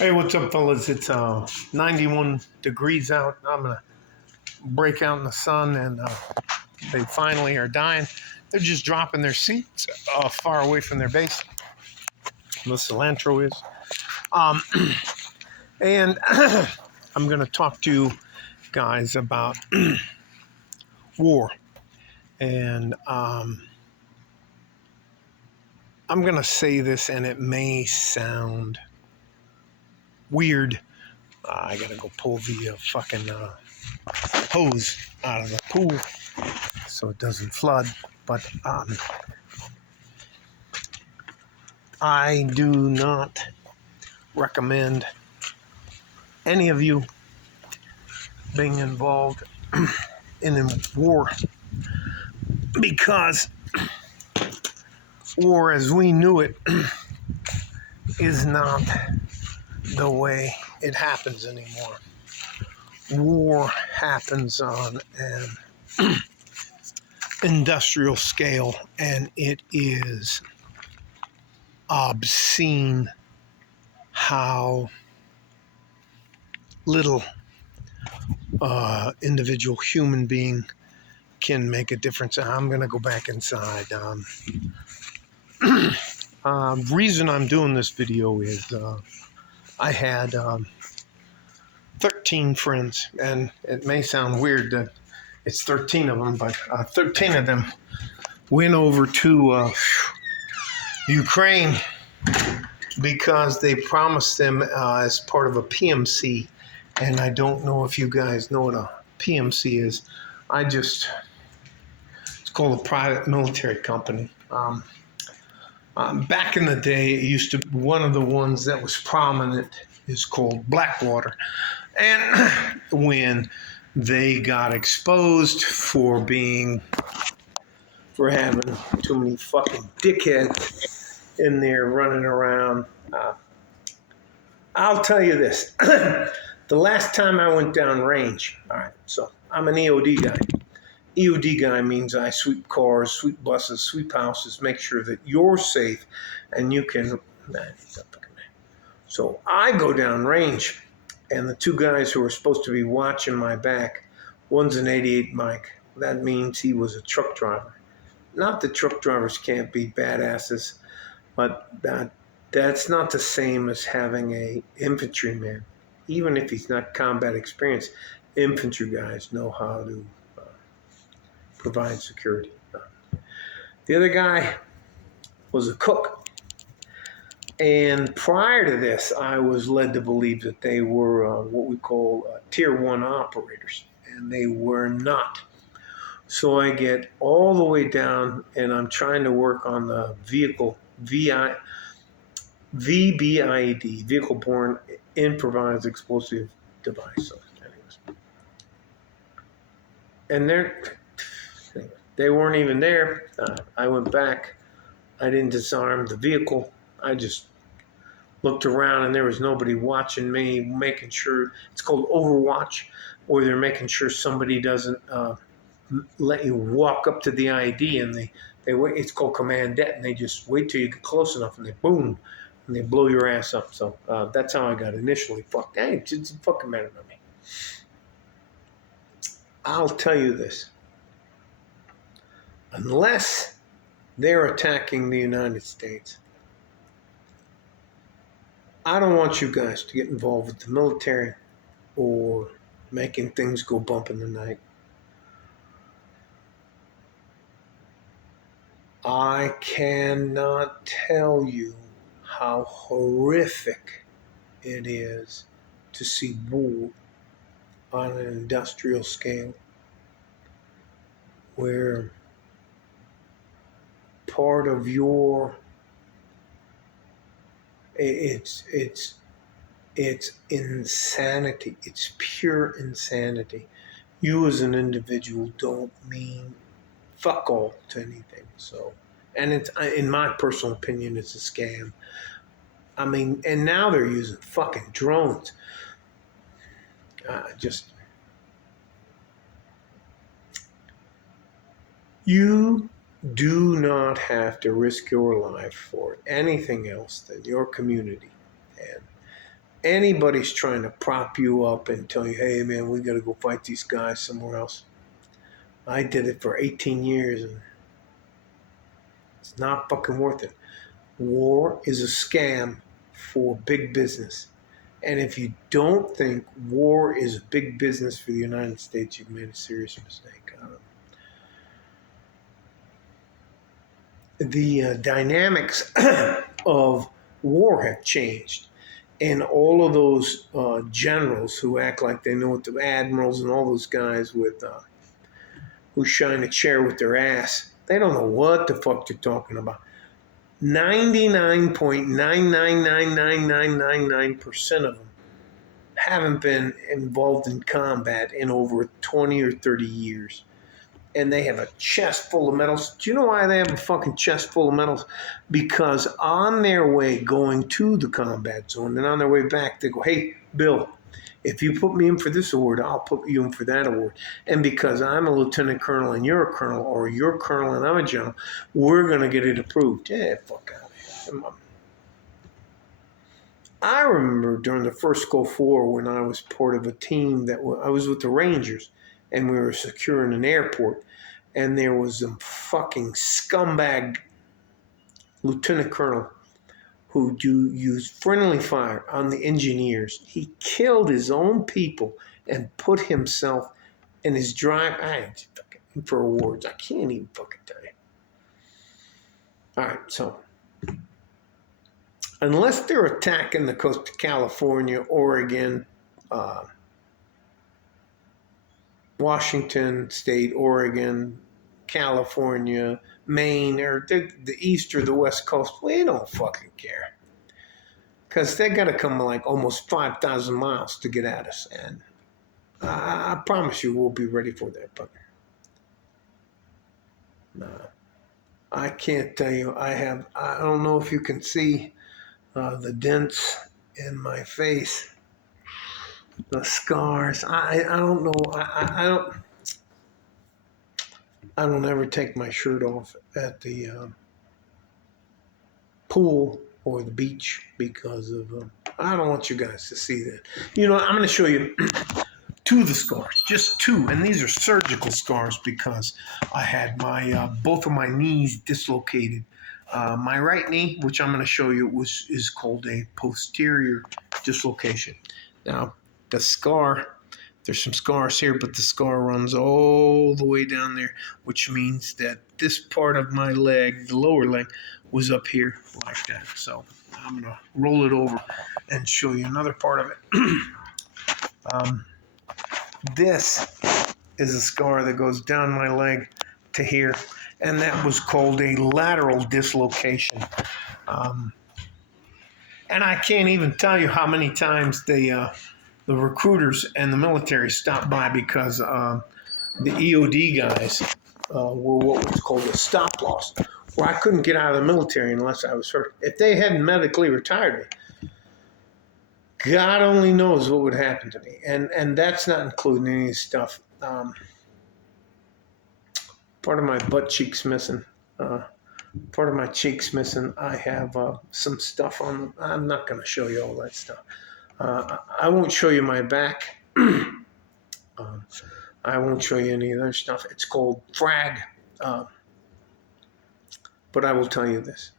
Hey, what's up, fellas? It's 91 degrees out. I'm gonna break out in the sun, and they finally are dying. They're just dropping their seeds far away from their base. The cilantro is, um, and I'm gonna talk to you guys about war, and I'm gonna say this, and it may sound weird. I gotta go pull the fucking hose out of the pool so it doesn't flood. But I do not recommend any of you being involved in a war, because war as we knew it is not the way it happens anymore. War happens on an industrial scale, and it is obscene how little individual human being can make a difference. I'm going to go back inside. Reason I'm doing this video is I had 13 friends, and it may sound weird that it's 13 of them, but 13 of them went over to Ukraine because they promised them as part of a PMC. And I don't know if you guys know what a PMC is. It's called a private military company. Back in the day, it used to be one of the ones that was prominent is called Blackwater. And when they got exposed for having too many fucking dickheads in there running around, I'll tell you this. The last time I went down range, all right, so I'm an EOD guy. EOD guy means I sweep cars, sweep buses, sweep houses, make sure that you're safe and you can. So I go down range, and the two guys who are supposed to be watching my back, one's an 88 Mike. That means he was a truck driver. Not that truck drivers can't be badasses, but that's not the same as having a infantryman. Even if he's not combat experienced, infantry guys know how to provide security. The other guy was a cook. And prior to this, I was led to believe that they were what we call tier 1 operators, and they were not. So I get all the way down, and I'm trying to work on the vehicle, VBIED, vehicle-borne improvised explosive device. So anyways. And they weren't even there. I went back. I didn't disarm the vehicle. I just looked around, and there was nobody watching me, making sure. It's called Overwatch, where they're making sure somebody doesn't let you walk up to the ID, and they wait. It's called command det, and they just wait till you get close enough, and they boom, and they blow your ass up. So that's how I got initially fucked. Hey, it didn't fucking matter to me. I'll tell you this. Unless they're attacking the United States, I don't want you guys to get involved with the military or making things go bump in the night. I cannot tell you how horrific it is to see war on an industrial scale, where part of your it's insanity. It's pure insanity. You as an individual don't mean fuck all to anything. So, and it's, in my personal opinion, it's a scam. I mean, and now they're using fucking drones. You do not have to risk your life for anything else than your community. And anybody's trying to prop you up and tell you, hey, man, we got to go fight these guys somewhere else. I did it for 18 years, and it's not fucking worth it. War is a scam for big business. And if you don't think war is a big business for the United States, you've made a serious mistake. The dynamics of war have changed. And all of those generals who act like they know what the admirals and all those guys with who shine a chair with their ass, they don't know what the fuck they're talking about. 99.9999999% of them haven't been involved in combat in over 20 or 30 years. And they have a chest full of medals. Do you know why they have a fucking chest full of medals? Because on their way going to the combat zone and on their way back, they go, hey, Bill, if you put me in for this award, I'll put you in for that award. And because I'm a lieutenant colonel and you're a colonel, or you're a colonel and I'm a general, we're going to get it approved. Yeah, fuck out of here. I remember during the first Gulf War when I was part of a team I was with the Rangers, and we were securing an airport, and there was a fucking scumbag lieutenant colonel who used friendly fire on the engineers. He killed his own people and put himself in his drive. For awards, I can't even fucking tell you. All right, so unless they're attacking the coast of California, Oregon, Washington State, Oregon, California, Maine, or the East or the West Coast, we don't fucking care. Because they got to come like almost 5,000 miles to get at us. And I promise you we'll be ready for that. But no, I can't tell you. I don't know if you can see the dents in my face, the scars. I don't know. I don't ever take my shirt off at the pool or the beach because of I don't want you guys to see that. You know, I'm going to show you two of the scars, just two, and these are surgical scars because I had my both of my knees dislocated. My right knee, which I'm going to show you, is called a posterior dislocation. Now, the scar, there's some scars here, but the scar runs all the way down there, which means that this part of my leg, the lower leg, was up here like that. So I'm going to roll it over and show you another part of it. This is a scar that goes down my leg to here, and that was called a lateral dislocation. And I can't even tell you how many times the recruiters and the military stopped by because the EOD guys were what was called a stop loss, where I couldn't get out of the military unless I was hurt. If they hadn't medically retired me, God only knows what would happen to me. And that's not including any stuff. Part of my butt cheek's missing. Part of my cheek's missing. I have some stuff on them. I'm not going to show you all that stuff. I won't show you my back. I won't show you any other stuff. It's called frag. But I will tell you this.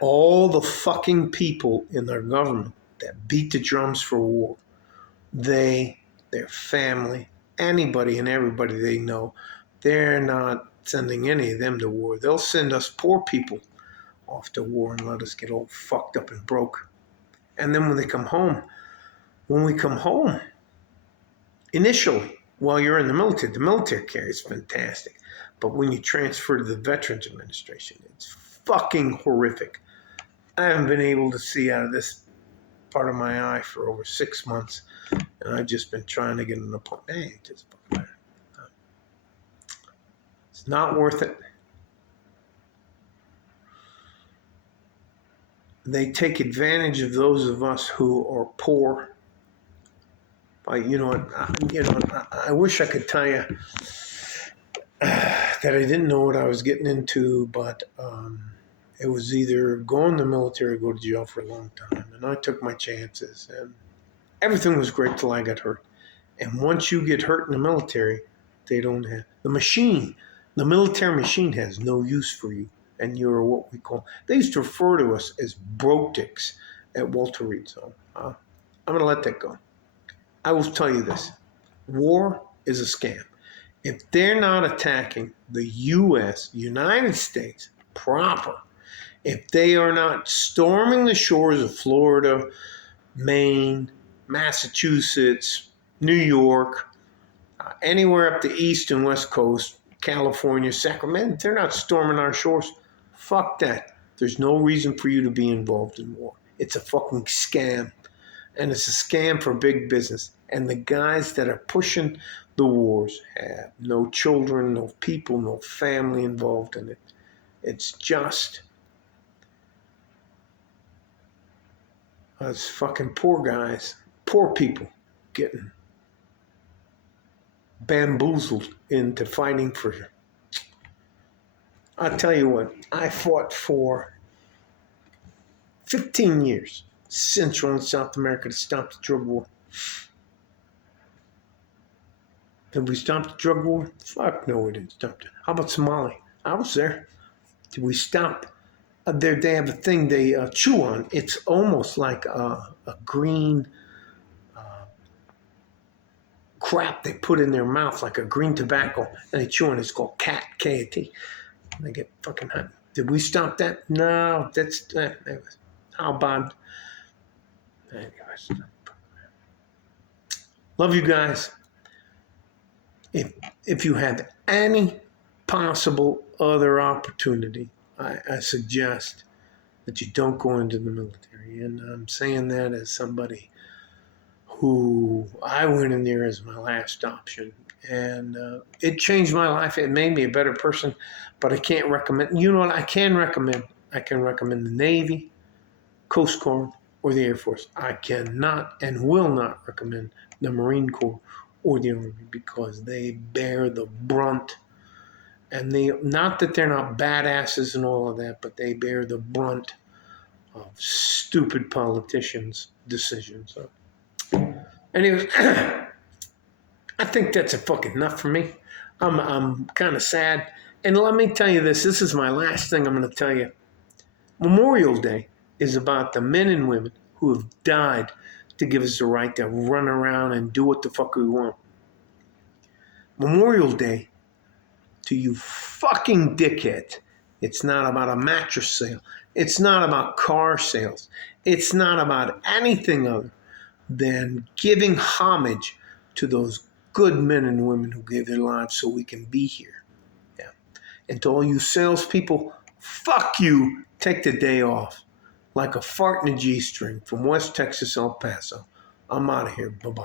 All the fucking people in their government that beat the drums for war, their family, anybody and everybody they know, they're not sending any of them to war. They'll send us poor people off to war and let us get all fucked up and broke. And then when we come home, initially, while you're in the military care is fantastic. But when you transfer to the Veterans Administration, it's fucking horrific. I haven't been able to see out of this part of my eye for over 6 months, and I've just been trying to get an appointment. Hey, it's not worth it. They take advantage of those of us who are poor. I wish I could tell you that I didn't know what I was getting into, but it was either go in the military or go to jail for a long time. and I took my chances, and everything was great till I got hurt. And once you get hurt in the military, they don't have the machine. The military machine has no use for you, and you're what we call. They used to refer to us as broke dicks at Walter Reed. So I'm going to let that go. I will tell you this: war is a scam. If they're not attacking the U.S., United States, proper, if they are not storming the shores of Florida, Maine, Massachusetts, New York, anywhere up the east and west coast, California, Sacramento, they're not storming our shores. Fuck that. There's no reason for you to be involved in war. It's a fucking scam. And it's a scam for big business. And the guys that are pushing the wars have no children, no people, no family involved in it. It's just us fucking poor guys, poor people getting bamboozled into fighting for. I'll tell you what, I fought for 15 years, Central and South America, to stop the drug war. Did we stop the drug war? Fuck no, we didn't stop it. How about Somalia? I was there. Did we stop? They have a thing they chew on. It's almost like a green crap they put in their mouth, like a green tobacco, and they chew on it. It's called K-A-T. They get fucking hot. Did we stop that? No, that's anyways. How about? Anyways, love you guys. If you have any possible other opportunity, I suggest that you don't go into the military. And I'm saying that as somebody who I went in there as my last option. And it changed my life. It made me a better person. But I can't recommend. You know what I can recommend? I can recommend the Navy, Coast Guard, or the Air Force. I cannot and will not recommend the Marine Corps or the Army because they bear the brunt. And they, not that they're not badasses and all of that, but they bear the brunt of stupid politicians' decisions. So, anyways, I think that's a fucking enough for me. I'm kind of sad. And let me tell you this. This is my last thing I'm going to tell you. Memorial Day is about the men and women who have died to give us the right to run around and do what the fuck we want. Memorial Day, to you fucking dickheads, it's not about a mattress sale. It's not about car sales. It's not about anything other than giving homage to those good men and women who gave their lives so we can be here. Yeah. And to all you salespeople, fuck you. Take the day off. Like a fart in a G-string from West Texas, El Paso. I'm out of here. Bye-bye.